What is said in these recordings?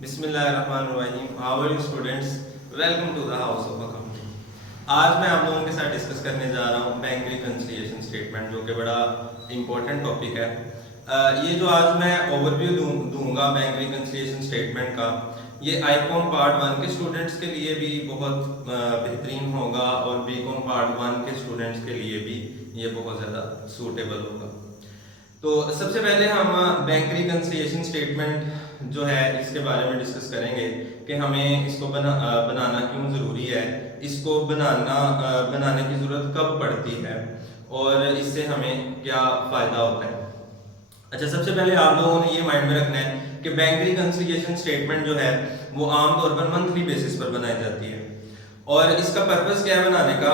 बिस्मिल्लाहिर्रहमानिर्रहीम। How are you students? Welcome to the house of accounting. आज मैं आप लोगों के साथ डिस्कस करने जा रहा हूँ बैंक रिकन्सिलिएशन स्टेटमेंट, जो कि बड़ा इंपॉर्टेंट टॉपिक है। ये जो आज मैं ओवरव्यू दूंगा बैंक रिकन्सिलिएशन स्टेटमेंट का, ये आईकॉम पार्ट 1 के स्टूडेंट्स के लिए भी बहुत बेहतरीन होगा और बीकॉम पार्ट 1 के स्टूडेंट्स के लिए भी ये बहुत ज़्यादा सूटेबल होगा। तो सबसे पहले हम बैंक रिकन्सिलिएशन स्टेटमेंट जो है इसके बारे में डिस्कस करेंगे कि हमें इसको बनाना क्यों ज़रूरी है, इसको बनाने की ज़रूरत कब पड़ती है और इससे हमें क्या फ़ायदा होता है। अच्छा, सबसे पहले आप लोगों ने ये माइंड में रखना है कि बैंक रिकन्सिलिएशन स्टेटमेंट जो है वो आमतौर पर मंथली बेसिस पर बनाई जाती है। और इसका पर्पस क्या है बनाने का?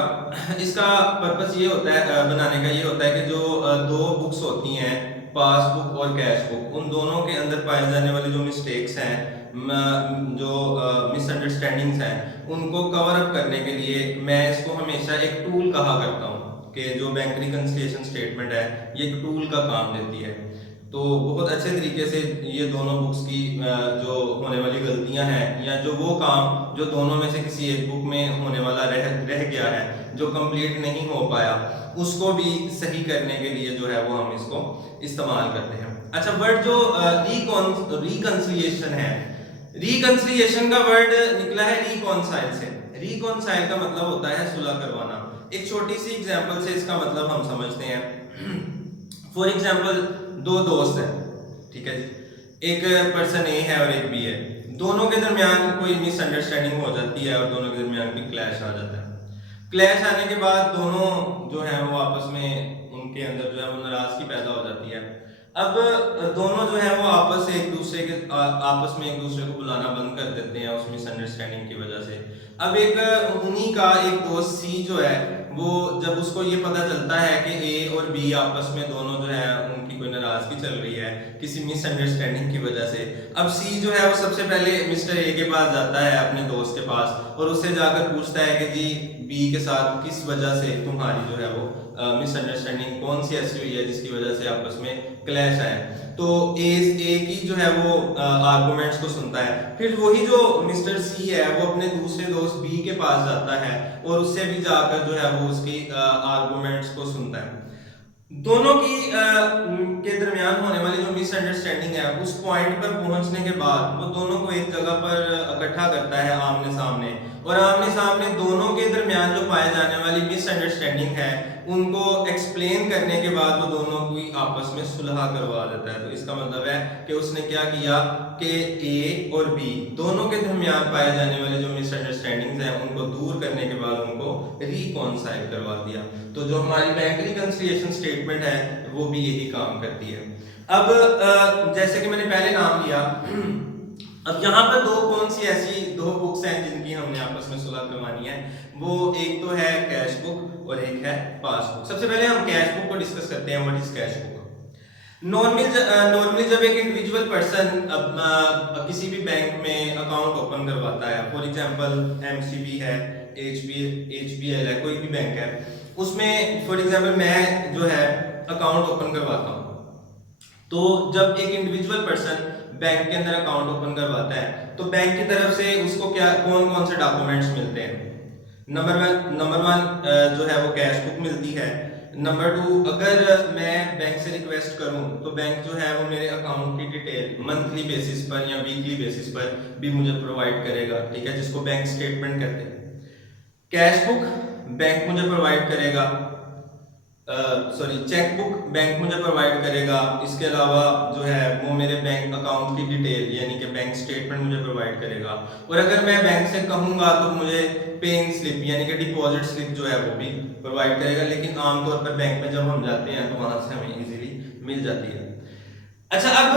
इसका पर्पस ये होता है बनाने का ये होता है कि जो दो बुक्स होती हैं, पासबुक और कैश बुक, उन दोनों के अंदर पाए जाने वाले जो मिस्टेक्स हैं, जो मिसअंडरस्टैंडिंग्स हैं, उनको कवर अप करने के लिए मैं इसको हमेशा एक टूल कहा करता हूँ कि जो बैंक रिकन्सिलिएशन स्टेटमेंट है ये एक टूल का काम देती है। तो बहुत अच्छे तरीके से ये दोनों बुक्स की जो होने वाली गलतियां हैं या जो वो काम जो दोनों में से किसी एक बुक में होने वाला रह गया है, जो कंप्लीट नहीं हो पाया, उसको भी सही करने के लिए जो है वो हम इसको इस्तेमाल करते हैं। अच्छा, वर्ड जो रिकन्सिलिएशन है, रिकन्सिलिएशन का वर्ड निकला है रिकॉन्साइल से। रिकॉन्साइल का मतलब होता है सुलह करवाना। एक छोटी सी एग्जांपल से इसका मतलब हम समझते हैं। फॉर एग्जांपल, दो दोस्त हैं, ठीक है जी, एक पर्सन ए है और एक बी है। दोनों के दरमियान कोई मिसअंडरस्टैंडिंग हो जाती है और दोनों के दरमियान भी क्लैश आ जाता है। क्लैश आने के बाद दोनों जो है वो आपस में उनके अंदर जो है वो नाराजगी पैदा हो जाती है। अब दोनों जो है वो आपस में एक दूसरे को बुलाना बंद कर देते हैं उस मिसअंडरस्टैंडिंग की वजह से। अब उन्हीं का एक दोस्त सी जो है वो, जब उसको ये पता चलता है कि ए और बी आपस में दोनों जो है उनकी कोई नाराजगी चल रही है किसी मिसअंडरस्टैंडिंग की वजह से, अब सी जो है वो सबसे पहले मिस्टर ए के पास जाता है, अपने दोस्त के पास, और उससे जाकर पूछता है कि जी बी के साथ किस वजह से तुम्हारी जो है वो मिसअंडरस्टैंडिंग कौन सी ऐसी हुई है जिसकी वजह से आपस में क्लैश आए। तो ए की जो है वो आर्गुमेंट्स को सुनता है, फिर वही जो मिस्टर सी है वो अपने दूसरे दोस्त बी के पास जाता है और उससे भी जाकर जो है वो उसकी आर्गुमेंट्स को सुनता है। दोनों की के दरमियान होने वाली जो मिसअंडरस्टैंडिंग है, उस पॉइंट पर पहुंचने के बाद वो दोनों को एक जगह पर इकट्ठा करता है आमने सामने, और आमने सामने दोनों के दरमियान जो पाए जाने वाली मिसअंडरस्टैंडिंग है उनको एक्सप्लेन करने के बाद वो दोनों की आपस में सुलह करवा देता है। तो इसका मतलब है कि उसने क्या किया कि ए और बी दोनों के दरमियान पाए जाने वाले जो मिसअंडरस्टैंडिंग्स हैं उनको दूर करने के बाद उनको रिकॉन्साइल करवा दिया। तो जो हमारी बैंक रिकन्सिलिएशन स्टेटमेंट है वो भी यही काम करती है। अब जैसे कि मैंने पहले नाम लिया, अब यहाँ पर कौन सी ऐसी दो बुक्स हैं जिनकी हमने आपस में सुलह करवानी है, वो एक तो है कैश बुक और एक है पासबुक। सबसे पहले हम कैश बुक को डिस्कस करते हैं। What is cash book? Normally जब एक इंडिविजुअल पर्सन किसी भी बैंक में अकाउंट ओपन करवाता है, फॉर एग्जांपल एमसीबी है, एचबीएल है, कोई भी बैंक है, उसमें फॉर एग्जांपल मैं जो है अकाउंट ओपन करवाता हूँ। तो जब एक इंडिविजुअल पर्सन बैंक के अंदर अकाउंट ओपन करवाता है तो बैंक की तरफ से उसको क्या कौन कौन से डॉक्यूमेंट्स मिलते हैं? नंबर वन जो है वो कैश बुक मिलती है। नंबर टू, अगर मैं बैंक से रिक्वेस्ट करूं तो बैंक जो है वो मेरे अकाउंट की डिटेल मंथली बेसिस पर या वीकली बेसिस पर भी मुझे प्रोवाइड करेगा, ठीक है, जिसको बैंक स्टेटमेंट कहते हैं। कैश बुक बैंक मुझे प्रोवाइड करेगा, चेकबुक बैंक मुझे प्रोवाइड करेगा। इसके अलावा जो है वो मेरे बैंक अकाउंट की डिटेल यानी कि बैंक स्टेटमेंट मुझे प्रोवाइड करेगा। और अगर मैं बैंक से कहूंगा तो मुझे पेइंग स्लिप यानी कि डिपॉजिट स्लिप जो है वो भी प्रोवाइड करेगा, लेकिन आमतौर पर बैंक में जब हम जाते हैं तो वहां से हमें इजीली मिल जाती है। अच्छा, अब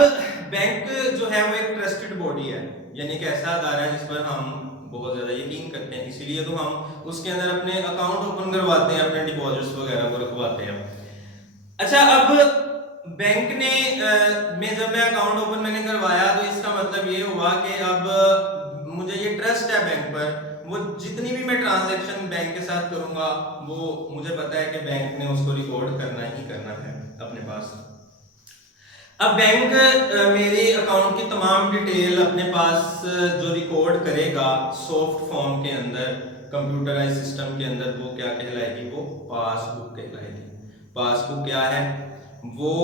बैंक जो है वो एक ट्रस्टेड बॉडी है, यानी कि ऐसा अदारा है जिस पर हम बहुत ज्यादा यकीन करते हैं, इसीलिए तो हम उसके अंदर अपने अकाउंट ओपन करवाते हैं, अपने डिपॉजिट्स वगैरह को रखवाते हैं। अच्छा, अब बैंक ने जब मैं अकाउंट ओपन मैंने करवाया तो इसका मतलब ये हुआ कि अब मुझे ये ट्रस्ट है बैंक पर, वो जितनी भी मैं ट्रांजैक्शन बैंक के साथ करूंगा वो मुझे पता है कि बैंक ने उसको रिकॉर्ड करना ही करना है अपने पास। अब बैंक मेरे अकाउंट की तमाम डिटेल अपने पास जो रिकॉर्ड करेगा सॉफ्ट फॉर्म के अंदर, कंप्यूटराइज सिस्टम के अंदर, वो क्या कहलाएगी? वो पासबुक कहलाएगी। पासबुक क्या है? वो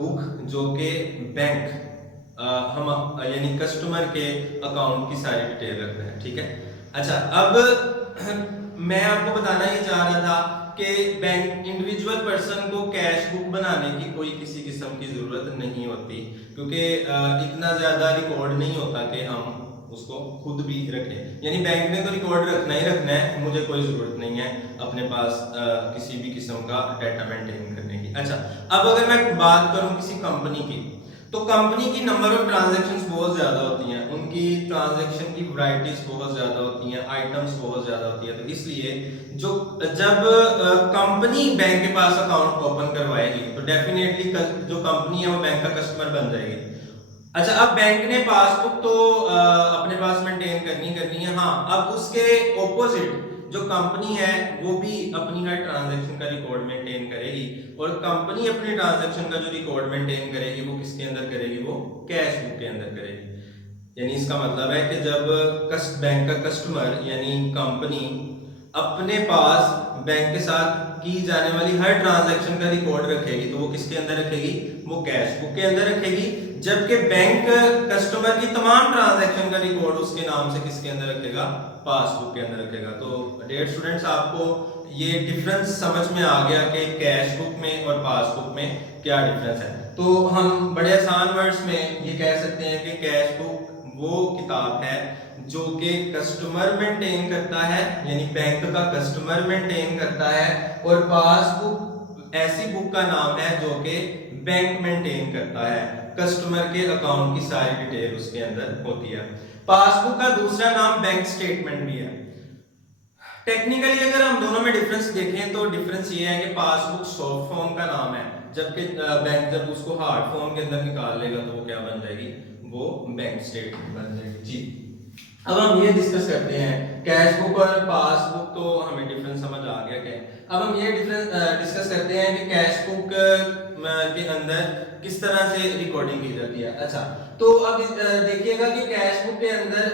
बुक जो कि बैंक हम यानी कस्टमर के अकाउंट की सारी डिटेल रखते हैं, ठीक है। अच्छा, अब मैं आपको बताना ये चाह रहा था कि बैंक इंडिविजुअल पर्सन को कैश बुक बनाने की कोई किसी किस्म की जरूरत नहीं होती, क्योंकि इतना ज्यादा रिकॉर्ड नहीं होता कि हम उसको खुद भी रखें। यानी बैंक ने तो रिकॉर्ड रखना ही रखना है, मुझे कोई जरूरत नहीं है अपने पास किसी भी किस्म का डाटा मेंटेन करने की। अच्छा, अब अगर मैं बात करूं किसी कंपनी की, तो कंपनी की नंबर ऑफ ट्रांजैक्शंस बहुत ज्यादा होती हैं, उनकी ट्रांजैक्शन की वैरायटीज बहुत ज्यादा होती हैं, आइटम्स बहुत ज्यादा होती है। तो इसलिए जो जब कंपनी बैंक के पास अकाउंट ओपन करवाएगी तो डेफिनेटली जो कंपनी है वो बैंक का कस्टमर बन जाएगी। अच्छा, अब बैंक ने पासबुक तो अपने पास मेंटेन करनी है। हाँ, अब उसके ऑपोजिट जो कंपनी है वो भी अपनी हर ट्रांजैक्शन का रिकॉर्ड मेंटेन करेगी, और कंपनी अपने ट्रांजैक्शन का जो रिकॉर्ड मेंटेन करेगी वो किसके अंदर करेगी? वो कैश बुक के अंदर करेगी। यानी इसका मतलब है कि जब बैंक का कस्टमर यानी कंपनी अपने पास बैंक के साथ की जाने वाली हर ट्रांजैक्शन का रिकॉर्ड रखेगी, तो वो किसके अंदर रखेगी? वो कैश बुक के अंदर रखेगी। जबकि बैंक कस्टमर की तमाम ट्रांजैक्शन का रिकॉर्ड उसके नाम से किसके अंदर रखेगा? पासबुक के अंदर रखेगा। तो डियर स्टूडेंट्स, आपको ये डिफरेंस समझ में आ गया कि कैश बुक में और पासबुक में क्या डिफरेंस है। तो हम बड़े आसान वर्ड्स में ये कह सकते हैं कि कैश बुक वो किताब है जो कि कस्टमर मेंटेन करता है, यानी बैंक का कस्टमर मेंटेन करता है, और पासबुक ऐसी बुक का नाम है जो कि बैंक मेंटेन करता है, कस्टमर के अकाउंट की सारी डिटेल उसके अंदर होती है। पासबुक का दूसरा नाम बैंक स्टेटमेंट भी है। टेक्निकली अगर हम दोनों में डिफरेंस देखें तो डिफरेंस ये है कि पासबुक सॉफ्ट फॉर्म का नाम है, जबकि बैंक जब उसको हार्ड फॉर्म के अंदर निकाल लेगा तो वो क्या बन जाएगी? वो बैंक स्टेटमेंट बन जाएगी। जी, अब हम ये डिस्कस करते हैं कैश बुक और पासबुक, तो हमें डिफरेंस समझ आ गया क्या। अब हम ये डिफरेंस डिस्कस करते हैं कि कैश बुक के अंदर किस तरह से रिकॉर्डिंग की जाती है। अच्छा, तो अब देखिएगा कि कैश बुक के अंदर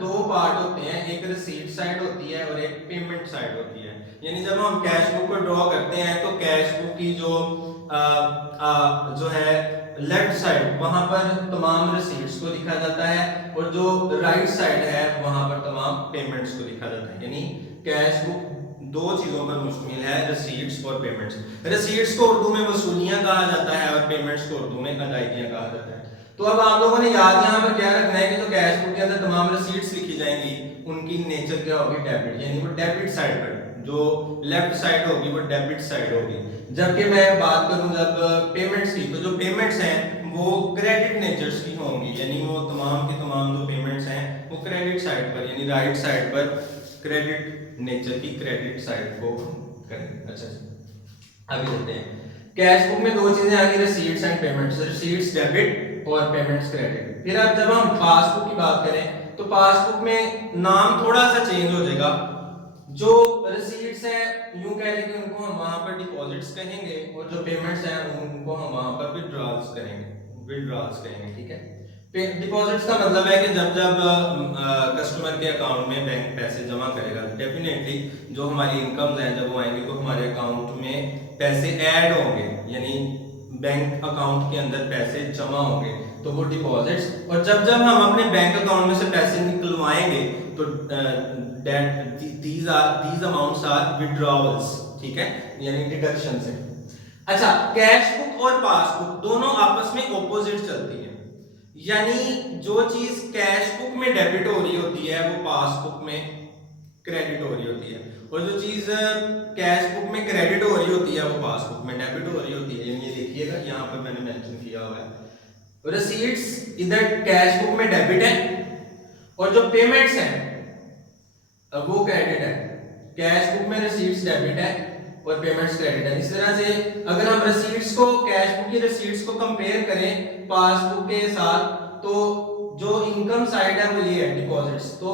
दो पार्ट होते हैं, एक रिसीट साइड होती है और एक पेमेंट साइड होती है। यानी जब हम कैश बुक को ड्रॉ करते हैं तो कैश बुक की जो है लेफ्ट साइड वहां पर तमाम रिसीट्स को लिखा जाता है, और जो राइट साइड है वहां पर तमाम पेमेंट्स को लिखा जाता है। यानी कैश बुक दो चीजों पर मुश्तमिल है, रिसीट्स और पेमेंट्स। रिसीट्स को उर्दू में वसूलियां कहा जाता है और पेमेंट्स को उर्दू में अदायगियां कहा जाता है। तो अब आप लोगों ने याद यहाँ पर क्या रखना है कि जो कैश बुक के अंदर तमाम रिसीट्स लिखी जाएंगी उनकी नेचर क्या होगी? डेबिट, यानी वो डेबिट साइड पर, जो लेफ्ट साइड होगी वो डेबिट साइड होगी। जबकि मैं बात करूं जब पेमेंट्स की, तो जो पेमेंट्स हैं वो क्रेडिट नेचर्स की होंगी, यानी वो तमाम की तमाम जो पेमेंट्स हैं वो क्रेडिट साइड पर यानी राइट साइड पर क्रेडिट नेचर की क्रेडिट साइड को करेंगे। अच्छा, अभी देखते हैं कैश बुक में दो चीजें आ गई, receipts and payments. Receipts debit और पेमेंट्स क्रेडिट। फिर अब जब हम पासबुक की बात करें तो पासबुक में नाम थोड़ा सा चेंज हो जाएगा। जो रिसीट्स है यूं कह लेंगे उनको हम वहां पर डिपॉजिट्स कहेंगे, और जो पेमेंट्स हैं उनको हम वहां पर विड्रॉल्स कहेंगे, ठीक है। डिपॉजिट्स का मतलब है कि जब जब कस्टमर के अकाउंट में बैंक पैसे जमा करेगा, डेफिनेटली जो हमारी इनकम्स हैं जब वो आएंगे तो हमारे अकाउंट में पैसे ऐड होंगे, यानी बैंक अकाउंट के अंदर पैसे जमा होंगे, तो वो डिपॉजिट्स। और जब जब हम अपने बैंक अकाउंट में से पैसे निकलवाएंगे तो these amounts are withdrawals, ठीक है, यानी डिडक्शन से। अच्छा, कैश बुक और पासबुक दोनों आपस में ऑपोजिट चलती है, यानी जो चीज कैश बुक में डेबिट हो रही होती है वो पासबुक में क्रेडिट हो रही होती है, और जो चीज कैश बुक में क्रेडिट हो रही होती है वो पासबुक में डेबिट हो रही होती है। यानी ये देखिएगा यहाँ पर मैंने मेंशन किया हुआ है, रिसीट्स इधर कैश बुक में डेबिट है और जो पेमेंट्स हैं वो क्रेडिट है। कैश बुक में रिसीट्स डेबिट है और पेमेंट्स क्रेडिट है। इस तरह से अगर हम रिसीट्स को, कैश बुक की रिसीट्स को कंपेयर करें पासबुक के साथ, तो जो इनकम साइड है वो ये है डिपॉजिट्स, तो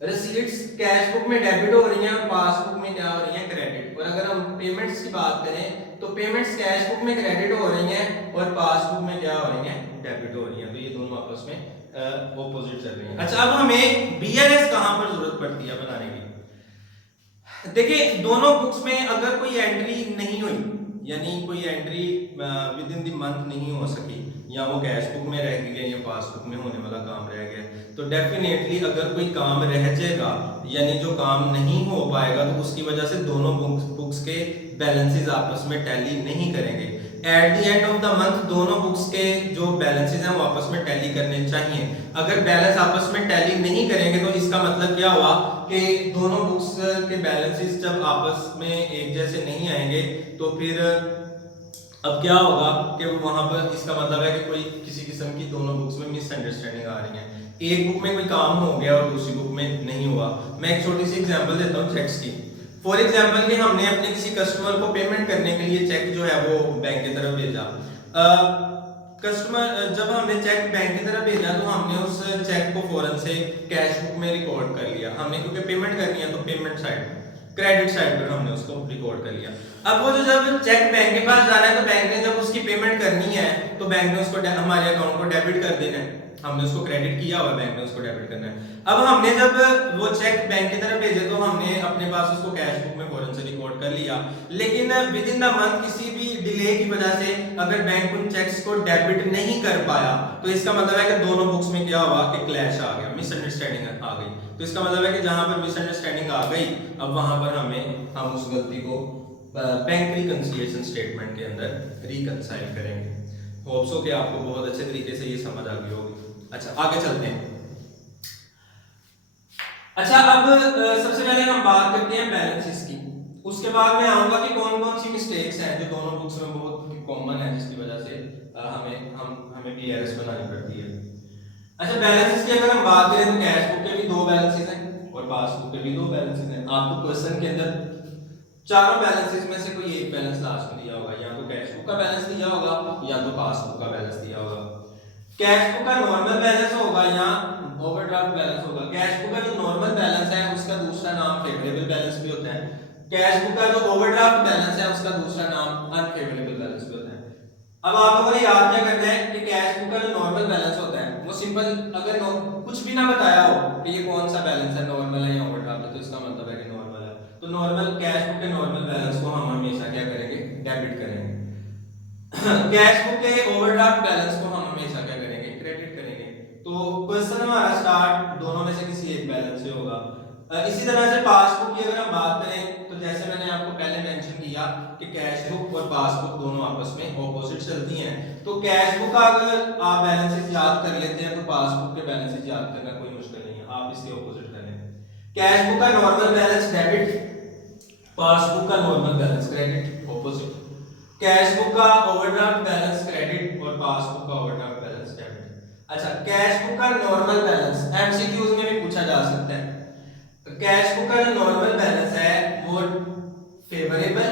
रिसीट्स कैश बुक में डेबिट हो रही हैं और पासबुक में क्या हो रही हैं, क्रेडिट। और अगर हम पेमेंट्स की बात करें तो पेमेंट्स कैश बुक में क्रेडिट हो रही हैं और पासबुक में क्या हो रही हैं, डेबिट हो रही हैं। तो ये दोनों आपस में ऑपोजिट चल रही हैं। अच्छा, अब हमें बीआरएस कहां पर जरूरत पड़ती है बनाने की? देखिए, दोनों बुक्स में अगर कोई एंट्री नहीं हुई, यानी कोई entry with in the month नहीं हो सकी, या वो कैश बुक में रह गई या पासबुक में होने वाला काम रह गया, तो डेफिनेटली अगर कोई काम रह जाएगा, यानी जो काम नहीं हो पाएगा, तो उसकी वजह से दोनों बुक्स के बैलेंसेस आपस में टैली नहीं करेंगे। At the end of the month दोनों बुक्स के जो बैलेंसेस हैं वो आपस में टैली करने चाहिए। अगर बैलेंस आपस में टैली नहीं करेंगे तो इसका मतलब क्या हुआ कि दोनों बुक्स के बैलेंसेस जब आपस में एक जैसे नहीं आएंगे तो फिर अब क्या होगा कि वहां पर इसका मतलब है कि कोई किसी किस्म की दोनों बुक्स में मिसअंडरस्टैंडिंग आ रही है। एक बुक में कोई काम हो गया और दूसरी बुक में नहीं हुआ। मैं एक छोटी सी एग्जांपल देता हूँ चेक्स की। फॉर एग्जांपल कि हमने अपने किसी कस्टमर को पेमेंट करने के लिए चेक जो है वो बैंक की तरफ भेजा। कस्टमर जब हमने चेक बैंक की तरफ भेजा तो हमने उस चेक को फौरन से कैश बुक में रिकॉर्ड कर लिया। हमने क्योंकि पेमेंट करनी है तो पेमेंट साइड, क्रेडिट साइड पर हमने उसको रिकॉर्ड कर लिया। अब वो जो जब चेक बैंक के पास जाना है तो बैंक ने जब उसकी पेमेंट करनी है तो बैंक ने उसको हमारे अकाउंट को डेबिट कर देना है। हमने उसको क्रेडिट किया हुआ, बैंक ने उसको डेबिट करना है। अब हमने जब वो चेक बैंक की तरफ भेजे तो हमने अपने पास उसको कैश बुक में फौरन से रिकॉर्ड कर लिया, लेकिन विद इन द मंथ किसी भी डिले की वजह से अगर बैंक उन चेक्स को डेबिट नहीं कर पाया तो इसका मतलब है कि दोनों बुक्स में क्या हुआ कि क्लैश आ गया, मिसअंडरस्टैंडिंग आ गई। तो इसका मतलब है कि जहां पर मिसअंडरस्टैंडिंग आ गई अब वहां पर हम उस गलती को बैंक रिकंसिलिएशन स्टेटमेंट के अंदर रिकंसाइल करेंगे। होप सो कि आपको बहुत अच्छे तरीके से ये समझ आ गई होगी। अच्छा, आगे चलते हैं। अच्छा, अब सबसे पहले हम बात करते हैं बैलेंसेस की। उसके बाद मैं आऊंगा कि कौन कौन सी मिस्टेक्स हैं जो दोनों बुक्स में बहुत कॉमन है जिसकी वजह से हमें बीआरएस बनानी पड़ती है। अच्छा, बैलेंसेस की अगर हम बात करें तो कैश बुक के भी दो बैलेंसेस हैं और पासबुक के भी दो बैलेंसेस हैं। आपको क्वेश्चन के अंदर चारों बैलेंसेस में से कोई एक बैलेंस लास्ट में दिया होगा, या तो कैश बुक का बैलेंस दिया होगा या तो पासबुक का बैलेंस दिया होगा। कैश बुक का नॉर्मल बैलेंस होगा या ओवरड्राफ्ट बैलेंस होगा। कैश बुक का जो नॉर्मल बैलेंस है उसका दूसरा नाम फेवरेबल बैलेंस भी होता है। कैश बुक का जो ओवरड्राफ्ट बैलेंस है उसका दूसरा नाम अनफेवरेबल बैलेंस भी होता है। अब आप लोगों ने याद क्या करना है कि कैश बुक का जो नॉर्मल बैलेंस होता है वो सिंपल, अगर कुछ भी ना बताया हो कि ये कौन सा बैलेंस है, नॉर्मल है या ओवरड्राफ्ट है, तो इसका मतलब है कि नॉर्मल है। तो नॉर्मल कैश बुक के नॉर्मल बैलेंस को हम हमेशा क्या करेंगे, डेबिट करेंगे। कैश बुक के ओवरड्राफ्ट बैलेंस को हम हमेशा क्या करेंगे, क्रेडिट करेंगे। तो क्वेश्चन हमारा स्टार्ट दोनों में से किसी एक बैलेंस से होगा। इसी तरह से पासबुक की अगर हम बात करें तो जैसे मैंने आपको पहले मेंशन किया कि कैश बुक और पासबुक दोनों आपस में ऑपोजिट चलती हैं। तो कैश बुक का अगर आप बैलेंसेस याद कर लेते हैं तो पासबुक के बैलेंसेस याद करना कोई मुश्किल नहीं है, आप इसके ऑपोजिट कर लें। कैश बुक का नॉर्मल बैलेंस डेबिट, पासबुक का normal balance credit, opposite. Cash book का ओवरड्राफ्ट बैलेंस क्रेडिट और पासबुक का ओवरड्राफ्ट बैलेंस डेबिट। अच्छा, कैश बुक का नॉर्मल बैलेंस एमसीक्यूज में भी पूछा जा सकता है। कैश बुक का जो नॉर्मल बैलेंस है वो फेवरेबल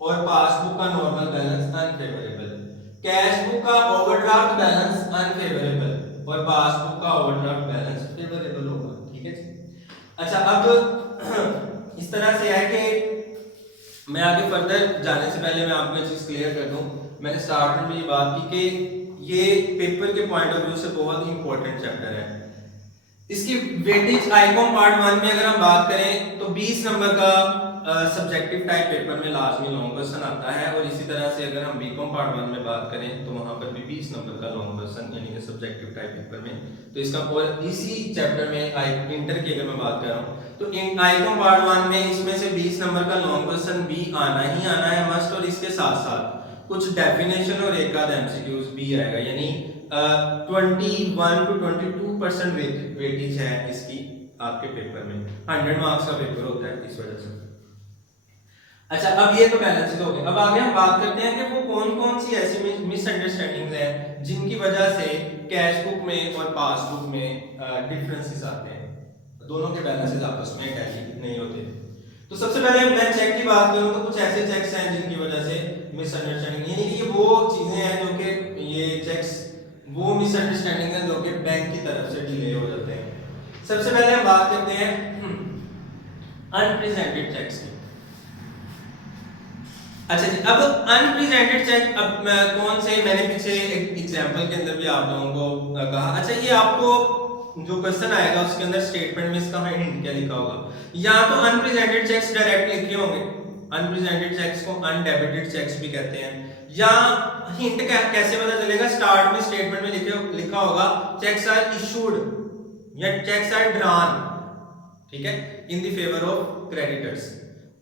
और पासबुक का normal balance unfavourable. Cash book का ओवरड्राफ्ट बैलेंस अनफेवरेबल और पासबुक का ओवरड्राफ्ट बैलेंस फेवरेबल होगा। ठीक है जी। अच्छा, अब इस तरह से है कि मैं आगे फर्दर जाने से पहले मैं आपको एक चीज क्लियर कर दूं। मैंने स्टार्ट में ये बात की कि ये पेपर के पॉइंट ऑफ व्यू से बहुत ही इंपॉर्टेंट चैप्टर है। इसकी वेटेज आईकॉम पार्ट 1 में अगर हम बात करें तो 20 नंबर का सब्जेक्टिव टाइप पेपर में लाजमी लॉन्ग क्वेश्चन आता है, और इसी तरह से अगर हम बीकॉम पार्ट 1 में बात करें तो वहां पर भी 20 नंबर का लॉन्ग क्वेश्चन यानी कि सब्जेक्टिव टाइप पेपर में। तो इसका और इसी चैप्टर में इंटर की अगर मैं बात कर रहा हूं तो इन आईकॉम पार्ट 1 में इसमें से 20 नंबर का लॉन्ग क्वेश्चन भी आना ही आना है मस्ट, और इसके साथ साथ कुछ डेफिनेशन और एक आध एमसीक्यूज भी आएगा, यानी 21 to 22% वेटेज है इसकी आपके पेपर में। 100 मार्क्स का पेपर होता है इस वजह से। अच्छा, अब ये तो बैलेंसेस हो गए। अब आगे हम बात करते हैं कि वो कौन कौन सी ऐसी मिसअंडरस्टैंडिंग्स हैं जिनकी वजह से कैश बुक में और पासबुक में डिफरेंसेस आते हैं, दोनों के बैलेंसेस आपस में टैली नहीं होते। तो सबसे पहले मैं चेक की बात करूं तो कुछ ऐसे चेक्स हैं जिनकी वजह से मिसअंडरस्टैंडिंग, यानी कि ये वो चीजें हैं जो कि ये चेक्स वो मिसअंडरस्टैंडिंग है जो कि बैंक की तरफ से डिले हो जाते हैं। सबसे पहले हम बात बात करते हैं अनप्रेजेंटेड चेक्स की। अच्छा जी, अब अनप्रेजेंटेड चेक, अब कौन से, मैंने पीछे एक एग्जांपल के अंदर भी आप लोगों को कहा। अच्छा, ये आपको जो क्वेश्चन आएगा उसके अंदर स्टेटमेंट में इसका हिंट क्या लिखा होगा, या तो अनप्रेजेंटेड चेक्स डायरेक्ट लिखे होंगे, अनप्रेजेंटेड चेक्स को अनडेबिटेड चेक्स भी कहते हैं, या हिंट कैसे पता चलेगा, स्टार्ट में स्टेटमेंट में लिखा होगा चेक्स आर इशूड या चेक्स आर ड्रॉन, ठीक है, in the favour of creditors.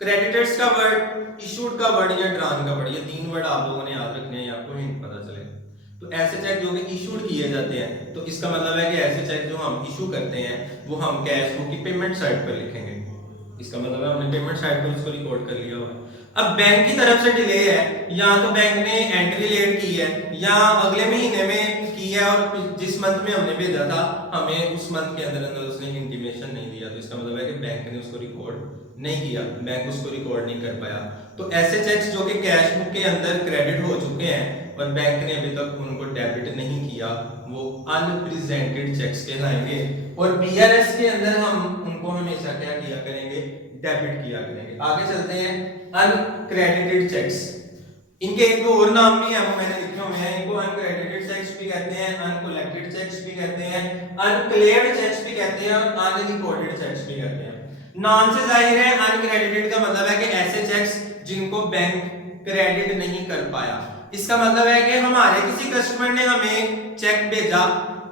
Creditors का वर्ड, इशूड का वर्ड या ड्रॉन का वर्ड, ये तीन वर्ड आप लोगों ने याद रखने हैं, आपको हिंट पता चलेगा। तो ऐसे चेक जो कि इशूड किए जाते हैं, तो इसका मतलब है कि ऐसे चेक जो हम इशू करते हैं वो हम कैश बुक की पेमेंट साइड पर लिखेंगे। इसका मतलब है हमने पेमेंट साइड पर उसको रिकॉर्ड कर लिया होगा। अब बैंक की तरफ से डिले है, या तो बैंक ने एंट्री लेट की है, या अगले महीने में की है, और जिस मंथ में हमने भेजा था हमें उस मंथ के अंदर अंदर उसने इंटीमेशन नहीं दिया, तो इसका मतलब है कि बैंक ने उसको रिकॉर्ड नहीं किया, बैंक उसको रिकॉर्ड नहीं कर पाया। तो ऐसे चेक्स जो कि कैश बुक के अंदर क्रेडिट हो चुके हैं और बैंक ने अभी तक उनको डेबिट नहीं किया, वो अनप्रेजेंटेड चेक्स कहलाएंगे। और बीआरएस के अंदर हम उनको हमेशा क्या किया करेंगे, डेबिट किया करेंगे। आगे चलते हैं, अनक्रेडिटेड चेक्स, इनके एक दो और नाम भी हैं, मैंने लिखे हुए हैं, इनको अनक्रेडिटेड चेक्स भी कहते हैं, अनकलेक्टेड चेक्स भी कहते हैं, अनक्लेयर्ड चेक्स भी कहते हैं, और अनरिकॉर्डेड चेक्स भी कहते हैं। नाम से जाहिर है अनक्रेडिटेड का मतलब है कि ऐसे चेक्स जिनको बैंक क्रेडिट नहीं कर पाया। इसका मतलब है कि हमारे किसी कस्टमर ने हमें चेक भेजा,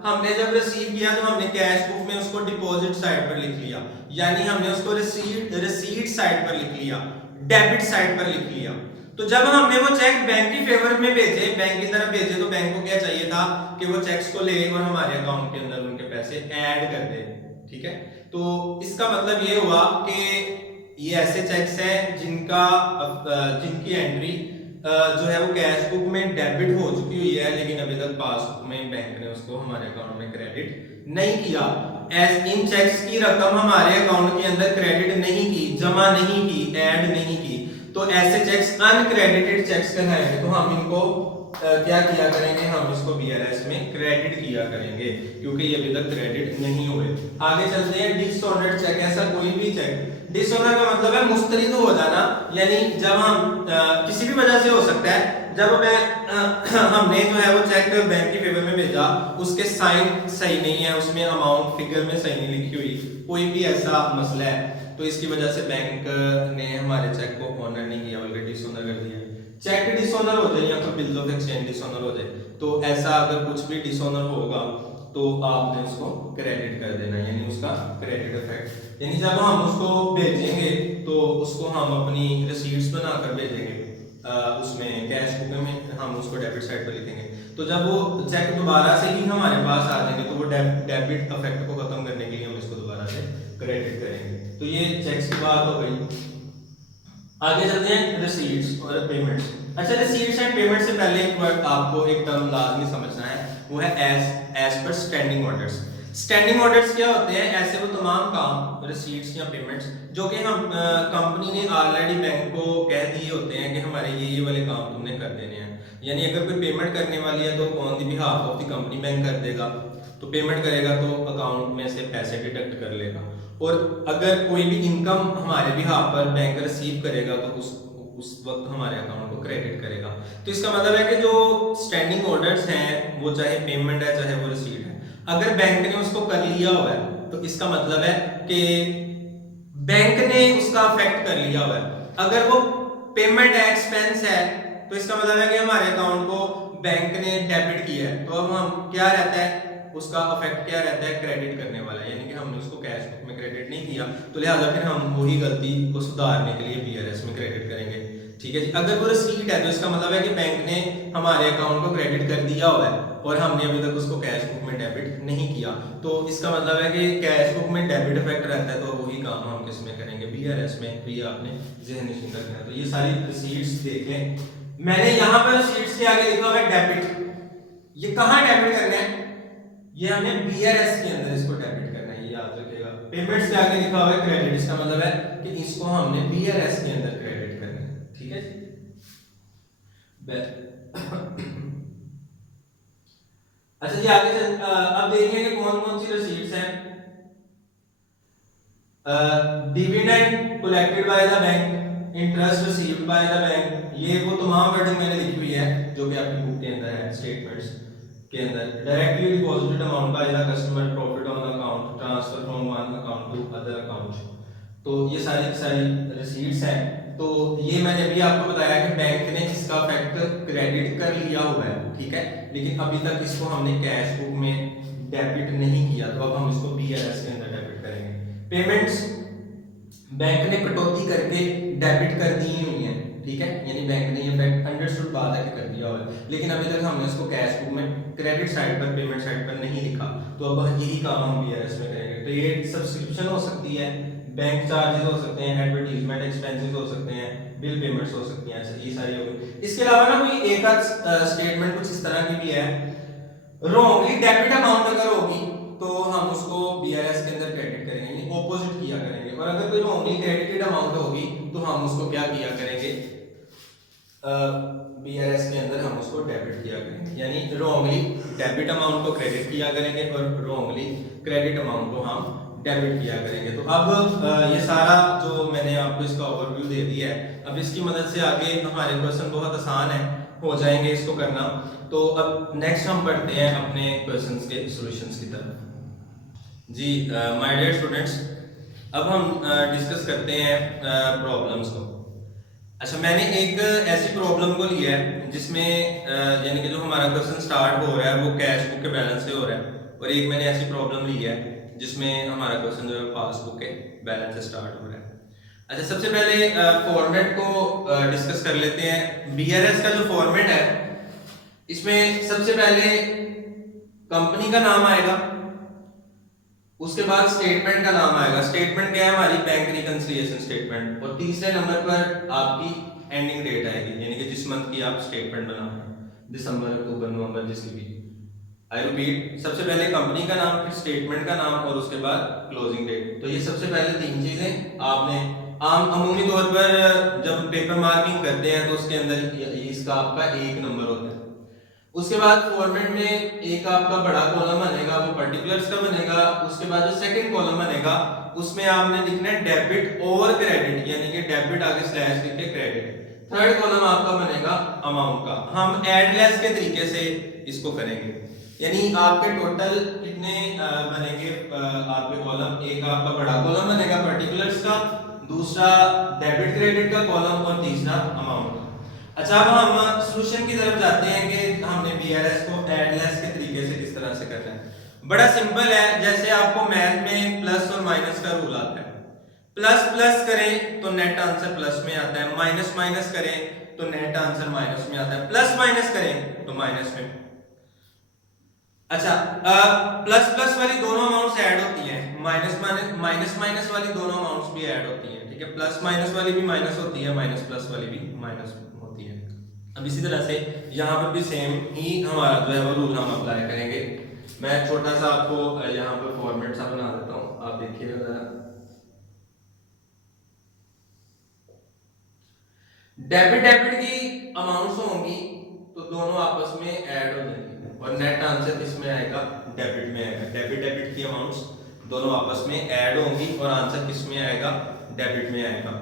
हमने जब रिसीव किया तो हमने कैश बुक में उसको डिपॉजिट साइड पर लिख लिया, यानी हमने उसको रिसीट साइड पर लिख लिया, डेबिट साइड पर लिख लिया। तो जब हमने वो चेक बैंक की फेवर में भेजे, बैंक की तरफ भेजे, तो बैंक को क्या चाहिए था कि वो चेक्स को ले और हमारे अकाउंट के अंदर उनके पैसे ऐड कर दे, ठीक है। तो इसका मतलब ये हुआ कि ये ऐसे चेक्स हैं जिनकी एंट्री जो है वो कैश बुक में डेबिट हो चुकी हुई है, लेकिन अभी तक पासबुक में बैंक ने उसको हमारे अकाउंट में क्रेडिट नहीं किया। इन चेक्स की रकम हमारे अकाउंट के अंदर क्रेडिट नहीं की, जमा नहीं की, ऐड नहीं की, तो ऐसे चेक्स अनक्रेडिटेड चेक्स कहलाएंगे। तो हम इनको क्या किया करेंगे, हम इसको बीआरएस में क्रेडिट किया करेंगे, क्योंकि ये अभी तक क्रेडिट नहीं हुए। आगे चलते हैं, डिसऑनर्ड चेक, ऐसा कोई भी चेक, डिसऑनर का मतलब है मुस्तरद हो जाना, यानी जब हम किसी भी वजह से हो सकता है, जब हमने जो है वो चेक बैंक की फेवर में भेजा, उसके साइन सही नहीं है, उसमें अमाउंट फिगर में सही नहीं लिखी हुई, कोई भी ऐसा मसला है, तो इसकी वजह से बैंक ने हमारे चेक को ऑनर नहीं किया, बल्कि डिसऑनर कर दिया। चेक डिसऑनर हो जाए या तो बिल्स ऑफ एक्सचेंज डिसऑनर हो जाए, तो ऐसा अगर कुछ भी डिसऑनर होगा तो आपने उसको क्रेडिट कर देना, यानी उसका क्रेडिट इफेक्ट, यानी जब हम उसको भेजेंगे तो उसको हम अपनी रिसीट्स बनाकर भेजेंगे, उसमें कैश बुक में हम उसको डेबिट साइड पर लिखेंगे, तो जब वो चेक दोबारा से ही हमारे पास आ जाएंगे तो वो डेबिट इफेक्ट को खत्म करने के लिए हम इसको दोबारा से क्रेडिट करेंगे। तो ये चेक्स की बात हो गई। आगे चलते हैं रिसीट्स और पेमेंट्स। अच्छा, रिसीट्स एंड पेमेंट से पहले एक वर्ड आपको एक टर्म लाजमी समझना है, वो है as per standing orders. Standing orders क्या होते हैं, ऐसे वो तमाम काम, रिसीट्स या पेमेंट्स, जो कि हम कंपनी ने ऑलरेडी बैंक को कह दिए होते हैं कि हमारे ये वाले काम तुमने कर देने हैं, यानी अगर कोई पेमेंट करने वाली है तो on the behalf of the company bank कर देगा, तो पेमेंट करेगा तो अकाउंट में से पैसे डिडक्ट कर लेगा, और अगर कोई भी इनकम हमारे बिहाफ पर बैंक रिसीव करेगा तो उस वक्त हमारे अकाउंट को क्रेडिट करेगा। तो इसका मतलब है कि जो स्टैंडिंग ऑर्डर्स हैं, वो चाहे पेमेंट है चाहे वो रिसीट है, अगर बैंक ने उसको कर लिया हुआ है तो इसका मतलब है कि बैंक ने उसका अफेक्ट कर लिया हुआ है। अगर वो पेमेंट है, एक्सपेंस है, तो इसका मतलब है कि हमारे अकाउंट को बैंक ने डेबिट किया है, तो अब हम क्या रहता है, उसका अफेक्ट क्या रहता है, क्रेडिट करने वाला है, यानी कि हमने उसको कैश बुक में क्रेडिट नहीं किया, तो लिहाजा फिर हम वही गलती को सुधारने के लिए बीआरएस में क्रेडिट करेंगे, ठीक है जी। अगर वो रिसीट है तो इसका मतलब है कि बैंक ने हमारे अकाउंट को क्रेडिट कर दिया हुआ है और हमने अभी तक उसको कैश बुक में डेबिट नहीं किया, तो इसका मतलब है कि कैश बुक में डेबिट इफेक्ट रहता है, तो वही काम हम किस में करेंगे, बीआरएस में। तो ये आपने ज़हन नशीन रखना है। तो ये सारी रिसीट्स देख लें, मैंने यहाँ पर रिसीट्स के आगे लिखा हुआ है डेबिट, ये कहाँ डेबिट करना है, ये हमें बीआरएस के अंदर इसको डेबिट करना है, ये याद रखिएगा। पेमेंट्स के आगे लिखा हुआ है क्रेडिट, इसका मतलब है कि इसको हमने बीआरएस के अंदर क्रेडिट करना है, ठीक है जी। अच्छा जी, आगे अब देखेंगे कि कौन कौन सी रिसीट्स हैं। Dividend collected by the bank, interest received by the bank, ये वो तमाम वर्डिंग मैंने लिखी हुई है जो कि आपकी बुक के अंदर है स्टेटमेंट्स के अंदर। Directly deposited amount by the customer, profit on account, transfer from one account to other account, तो ये सारी की सारी रिसीट्स हैं। तो ये मैंने अभी आपको बताया कि बैंक ने इसका फैक्ट क्रेडिट कर लिया हुआ है, ठीक है, लेकिन अभी तक इसको हमने कैश बुक में डेबिट नहीं किया, तो अब हम इसको बीआरएस के अंदर डेबिट करेंगे। पेमेंट्स बैंक ने कटौती करके डेबिट कर दी हुई है, ठीक है, यानी बैंक ने ये फैक्ट अंडरस्टूड बात है कि कर दिया हुआ है, लेकिन अभी तक हमने इसको कैश बुक में क्रेडिट साइड पर, पेमेंट साइड पर नहीं लिखा, तो अब यही काम हम बीआरएस में करेंगे। तो ये सब्सक्रिप्शन हो सकती है, बैंक चार्जेस हो सकते हैं, एडवर्टाइजमेंट एक्सपेंसेस हो सकते हैं, बिल पेमेंट्स हो सकती हैं, ये सारी हो गई। इसके अलावा ना कोई एक आध स्टेटमेंट कुछ इस तरह की भी है, रॉन्गली डेबिट अमाउंट अगर होगी तो हम उसको बीआरएस के अंदर क्रेडिट करेंगे, यानी ऑपोजिट किया करेंगे, और अगर कोई रॉन्गली क्रेडिटेड अमाउंट होगी तो हम उसको क्या किया करेंगे, बीआरएस के अंदर हम उसको डेबिट किया करेंगे, यानी रॉन्गली डेबिट अमाउंट को क्रेडिट किया करेंगे और रॉन्गली क्रेडिट अमाउंट को हम डेबिट किया करेंगे। तो अब ये सारा जो मैंने आपको इसका ओवरव्यू दे दिया है, अब इसकी मदद से आगे हमारे क्वेश्चन बहुत आसान है हो जाएंगे इसको करना। तो अब नेक्स्ट हम पढ़ते हैं अपने क्वेश्चंस के सॉल्यूशंस की तरफ। जी माय डियर स्टूडेंट्स, अब हम डिस्कस करते हैं प्रॉब्लम्स को। अच्छा, मैंने एक ऐसी प्रॉब्लम को लिया है जिसमें यानी कि जो हमारा क्वेश्चन स्टार्ट हो रहा है वो कैश बुक के बैलेंस से हो रहा है, और एक मैंने ऐसी प्रॉब्लम ली है जिसमें हमारा क्वेश्चन जो है पासबुक के बैलेंस से स्टार्ट हो रहा है। अच्छा, सबसे पहले फॉर्मेट को डिस्कस कर लेते हैं। बीआरएस का जो फॉर्मेट है इसमें सबसे पहले कंपनी का नाम आएगा, उसके बाद स्टेटमेंट का नाम आएगा। स्टेटमेंट क्या है, हमारी बैंक रिकंसिलिएशन स्टेटमेंट, और तीसरे नंबर पर आपकी एंडिंग डेट आएगी, यानी कि जिस मंथ की आप स्टेटमेंट बना रहे हैं, दिसंबर, अक्टूबर, नवंबर, जिसकी भी। आई रिपीट, सबसे पहले कंपनी का नाम, फिर स्टेटमेंट का नाम और उसके बाद क्लोजिंग डेट। तो ये सबसे पहले तीन चीजें आपने अमूमी तौर पर जब पेपर मार्किंग करते हैं तो उसके अंदर इसका आपका एक नंबर होता है। उसके बाद फॉर्मेट में एक आपका बड़ा कॉलम बनेगा, वो पर्टिकुलर्स का बनेगा। उसके बाद जो सेकंड कॉलम बनेगा उसमें आपने लिखना है डेबिट और क्रेडिट, यानी कि डेबिट आगे स्लैश लिख के क्रेडिट। थर्ड कॉलम आपका बनेगा अमाउंट का। हम एड लेस के तरीके से इसको करेंगे, यानी आपके टोटल कितने बनेंगे आपके कॉलम, एक आपका बड़ा कॉलम बनेगा पर्टिकुलर्स का, दूसरा डेबिट क्रेडिट का कॉलम और तीसरा अमाउंट का। अच्छा, अब हम सॉल्यूशन की तरफ जाते हैं कि हमने बीआरएस को एडलेस के तरीके से किस तरह से करना है। बड़ा सिंपल है, जैसे आपको मैथ में प्लस और माइनस का रूल आता है। प्लस प्लस करें तो नेट आंसर प्लस में आता है, माइनस माइनस करें तो नेट आंसर माइनस में आता है, प्लस माइनस करें तो माइनस में। अच्छा, प्लस प्लस वाली दोनों अमाउंट्स ऐड होती हैं, माइनस माइनस वाली दोनों अमाउंट्स भी ऐड होती हैं, ठीक है। प्लस माइनस वाली भी माइनस होती है, माइनस प्लस वाली भी माइनस होती है। अब इसी तरह से यहाँ पर भी सेम ही हमारा जो है वो रूल हम अप्लाई करेंगे। मैं छोटा सा आपको यहाँ पर फॉर्मेट सा बना देता हूँ, आप देखिएगा जरा। डेबिट की अमाउंट्स होंगी तो दोनों आपस में ऐड हो जाएंगी और नेट आंसर किसमें आएगा, डेबिट में आएगा। डेबिट की अमाउंट्स दोनों आपस में ऐड होंगी और आंसर किसमें आएगा, डेबिट में आएगा।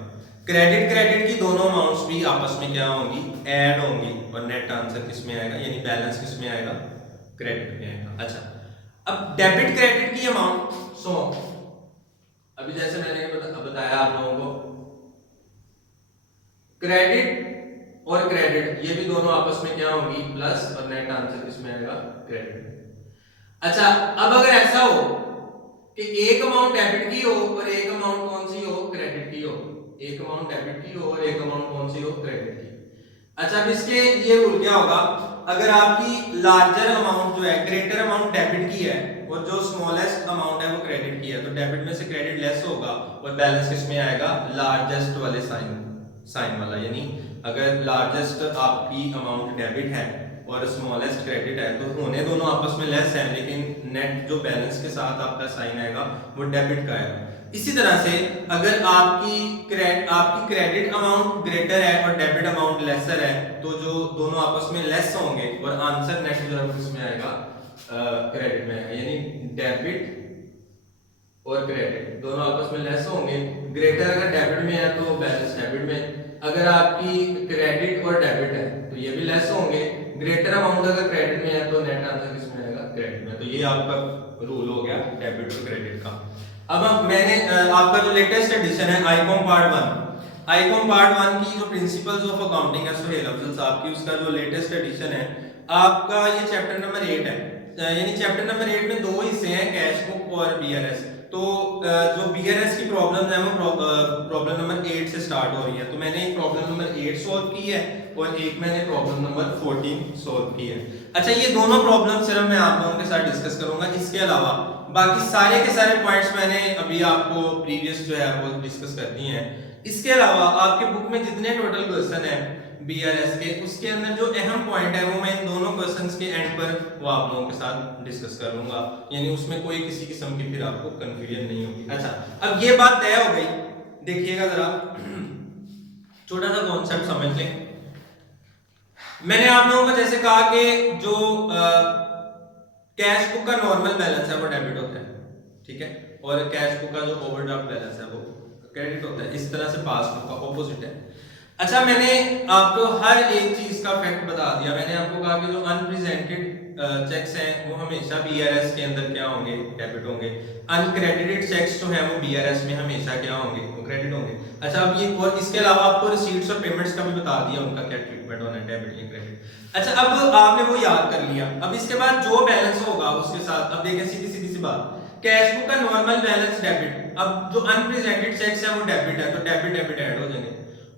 क्रेडिट की दोनों अमाउंट्स भी आपस में क्या होंगी, ऐड होंगी और नेट आंसर किसमें आएगा, यानी बैलेंस किसमें आएगा, क्रेडिट में आएगा। अच्छा, अब डेबिट क्रेडिट की अमाउंट सो अभी जैसे मैंने बताया आप लोगों को, क्रेडिट और क्रेडिट ये भी दोनों आपस में क्या होंगी, प्लस, और नेट आंसर किसमें आएगा, क्रेडिट। अच्छा, अब अगर ऐसा हो कि एक अमाउंट डेबिट की हो और एक अमाउंट कौन सी हो, क्रेडिट की हो, एक अमाउंट डेबिट की हो और एक अमाउंट कौन सी हो, क्रेडिट की। अच्छा, अब इसके ये रूल क्या होगा, अगर आपकी लार्जर अमाउंट जो है, ग्रेटर अमाउंट डेबिट की है और जो स्मॉलेस्ट अमाउंट है वो क्रेडिट की है, तो डेबिट में से क्रेडिट लेस होगा और बैलेंस किसमें आएगा, लार्जेस्ट वाले साइन वाला। यानी अगर लार्जेस्ट आपकी अमाउंट डेबिट है और स्मॉलेस्ट क्रेडिट है तो होने दोनों आपस में लेस है, लेकिन नेट जो बैलेंस के साथ आपका साइन आएगा वो डेबिट का आएगा। इसी तरह से अगर आपकी क्रेडिट अमाउंट ग्रेटर है और डेबिट अमाउंट लेसर है तो जो दोनों आपस में लेस होंगे और आंसर नेट जो है किसमें आएगा, क्रेडिट में आएगा। यानी डेबिट और क्रेडिट दोनों आपस में लेस होंगे। ग्रेटर अगर डेबिट में है तो बैलेंस डेबिट में, अगर आपकी क्रेडिट और डेबिट है तो ये भी लेस होंगे। ग्रेटर अमाउंट अगर क्रेडिट में है तो नेट आंसर किसमें आएगा, क्रेडिट में। तो ये आपका रूल हो गया डेबिट और क्रेडिट का। अब मैंने आपका जो लेटेस्ट एडिशन है आईकॉम पार्ट 1, आईकॉम पार्ट 1 की जो प्रिंसिपल्स ऑफ अकाउंटिंग है सुहेल अफजल साहब की, उसका जो लेटेस्ट एडिशन है आपका, ये चैप्टर नंबर 8 है। यानी चैप्टर नंबर 8 में दो हिस्से हैं, कैश बुक और बीआरएस। तो जो बीआरएस की प्रॉब्लम है वो प्रॉब्लम नंबर 8 से स्टार्ट हो रही है। तो मैंने एक प्रॉब्लम नंबर 8 सॉल्व की है और एक मैंने प्रॉब्लम नंबर 14 सॉल्व की है। अच्छा, ये दोनों प्रॉब्लम सिर्फ मैं आप लोगों के साथ डिस्कस करूंगा, इसके अलावा बाकी सारे के सारे पॉइंट्स मैंने अभी आपको प्रीवियस जो है वो डिस्कस कर दिए हैं। इसके अलावा आपके बुक में जितने टोटल क्वेश्चन है बीआरएस के, उसके अंदर जो अहम पॉइंट है वो मैं इन दोनों क्वेश्चंस के एंड पर वो आप लोगों के साथ डिस्कस कर लूंगा, यानी उसमें कोई किसी किस्म की फिर आपको कंफ्यूजन नहीं होगी। अच्छा, अब ये बात तय हो गई, देखिएगा जरा छोटा सा कॉन्सेप्ट समझ लें। मैंने आप लोगों को जैसे कहा कि जो कैश बुक का नॉर्मल बैलेंस है वो डेबिट होता है, ठीक है, और कैश बुक का जो ओवरड्राफ्ट बैलेंस है वो क्रेडिट होता है। इस तरह से पासबुक का ऑपोजिट है। अच्छा, मैंने आपको हर एक चीज का फैक्ट बता दिया। मैंने आपको कहा कि जो अनप्रेजेंटेड चेक्स हैं वो हमेशा बीआरएस के अंदर क्या होंगे, डेबिट होंगे। अनक्रेडिटेड चेक्स जो हैं वो बीआरएस में हमेशा क्या होंगे, वो क्रेडिट होंगे। अच्छा, अब ये और इसके अलावा आपको रिसीट्स और पेमेंट्स का भी बता दिया, उनका क्या ट्रीटमेंट होना है, डेबिट या क्रेडिट। अच्छा, अब आपने वो याद कर लिया। अब इसके बाद जो बैलेंस होगा उसके साथ, अब देखें सीधी सीधी सी बात, कैश बुक का नॉर्मल बैलेंस डेबिट, अब जो अनप्रेजेंटेड चेक्स है वो डेबिट है तो डेबिट डेबिट ऐड हो जाएंगे।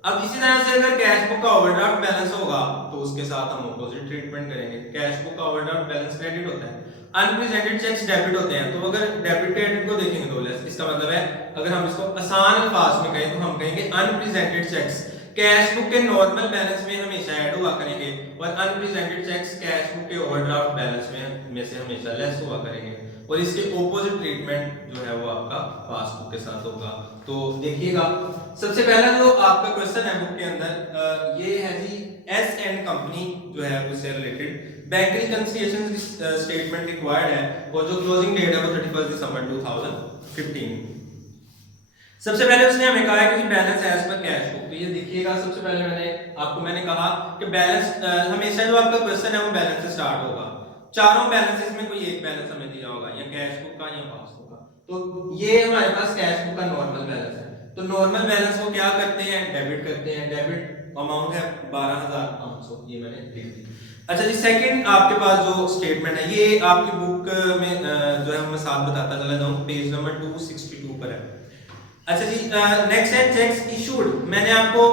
अब इसी तरह से अगर कैश बुक का ओवरड्राफ्ट बैलेंस होगा तो उसके साथ हम ऑपोजिट ट्रीटमेंट करेंगे। कैश बुक का ओवरड्राफ्ट बैलेंस क्रेडिट होता है, अनप्रेजेंटेड चेक्स डेबिट होते हैं। तो अगर डेबिट क्रेडिट को देखेंगे तो लेस, इसका मतलब है अगर हम इसको आसान अल्फाज में कहें तो हम कहेंगे अनप्रेजेंटेड चेक्स कैश बुक के नॉर्मल बैलेंस में हमेशा ऐड हुआ करेंगे और अनप्रेजेंटेड चेक्स कैश बुक के ओवरड्राफ्ट बैलेंस में से हमेशा लेस हुआ करेंगे। और इसके ऑपोजिट ट्रीटमेंट जो है वो आपका पासबुक के साथ होगा। तो देखिएगा, सबसे पहला जो आपका क्वेश्चन है बुक के अंदर ये है जी, एस एंड कंपनी जो है उससे related bank reconciliation statement required है और जो क्लोजिंग डेट है वो 31 दिसंबर 2015। सबसे पहले उसने हमें कहा है कि balance as per cash book. तो ये देखिएगा, सबसे पहले मैंने कहा कि बैलेंस हमेशा जो आपका क्वेश्चन है वो बैलेंस से स्टार्ट होगा। चारों बैलेंसेस में कोई एक बैलेंस हमें दिया होगा, या कैश बुक का या पासबुक का। तो ये हमारे पास कैश बुक का नॉर्मल बैलेंस है। तो नॉर्मल बैलेंस को क्या करते हैं, डेबिट करते हैं। डेबिट अमाउंट है 12,500, ये मैंने लिख दिया। अच्छा जी, सेकंड आपके पास जो स्टेटमेंट है ये आपकी बुक में जो है मैं साथ बताता चला जाऊं, पेज नंबर 262 पर है। अच्छा जी, नेक्स्ट है चेक्स इशूड। मैंने आपको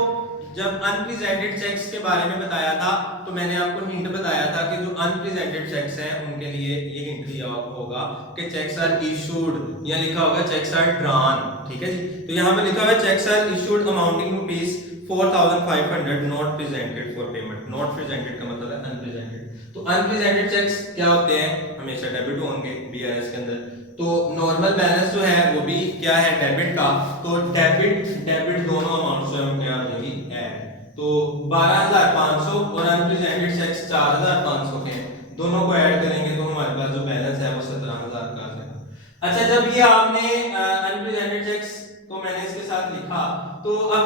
जब अनप्रेजेंटेड चेक्स के बारे में बताया था तो मैंने आपको हिंट बताया था कि जो अनप्रेजेंटेड चेक्स हैं उनके लिए ये हिंट दिया होगा कि चेक्स आर इशूड, या लिखा होगा चेक्स आर ड्रॉन, ठीक है जी। तो यहाँ पे लिखा हुआ है cheques are issued amounting to rupees 4,500 not presented for payment. Not presented का मतलब है अनप्रेजेंटेड। तो अनप्रेजेंटेड चेक्स क्या होते हैं, हमेशा डेबिट होंगे बीआरएस के अंदर। तो नॉर्मल बैलेंस जो है वो भी क्या है, डेबिट का। तो डेबिट डेबिट दोनों अमाउंट जो है क्या हो जाएगी, ऐड। तो 12,500 और अनप्रेजेंटेड चेक्स 4,500 के, दोनों को ऐड करेंगे तो हमारे पास जो बैलेंस है वो 17,000 का है। अच्छा, जब ये आपने अनप्रेजेंटेड चेक्स को मैंने इसके साथ लिखा, तो अब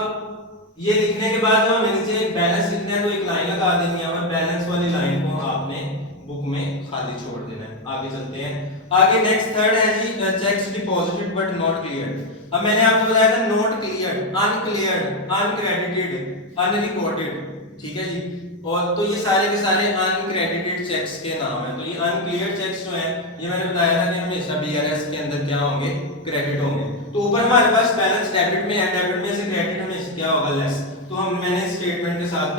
ये लिखने के बाद जो हमें नीचे बैलेंस लिखना है तो एक लाइन लगा देनी है और बैलेंस वाली लाइन को आपने बुक में खाली छोड़ देना है। आगे चलते हैं। आगे नेक्स्ट थर्ड है जी, checks deposited but not cleared. अब मैंने आपको बताया था not cleared, uncleared, uncredited, unrecorded, ठीक है जी। और तो ये सारे के सारे अनक्रेडिटेड चेक्स के नाम हैं। तो ये अनक्लियर्ड चेक्स जो हैं ये मैंने बताया था कि हमेशा बीआरएस के अंदर क्या होंगे, क्रेडिट होंगे। तो ऊपर हमारे पास बैलेंस डेबिट में है, डेबिट में से क्रेडिट हमेशा क्या होगा, लेस। तो हम मैंने स्टेटमेंट के साथ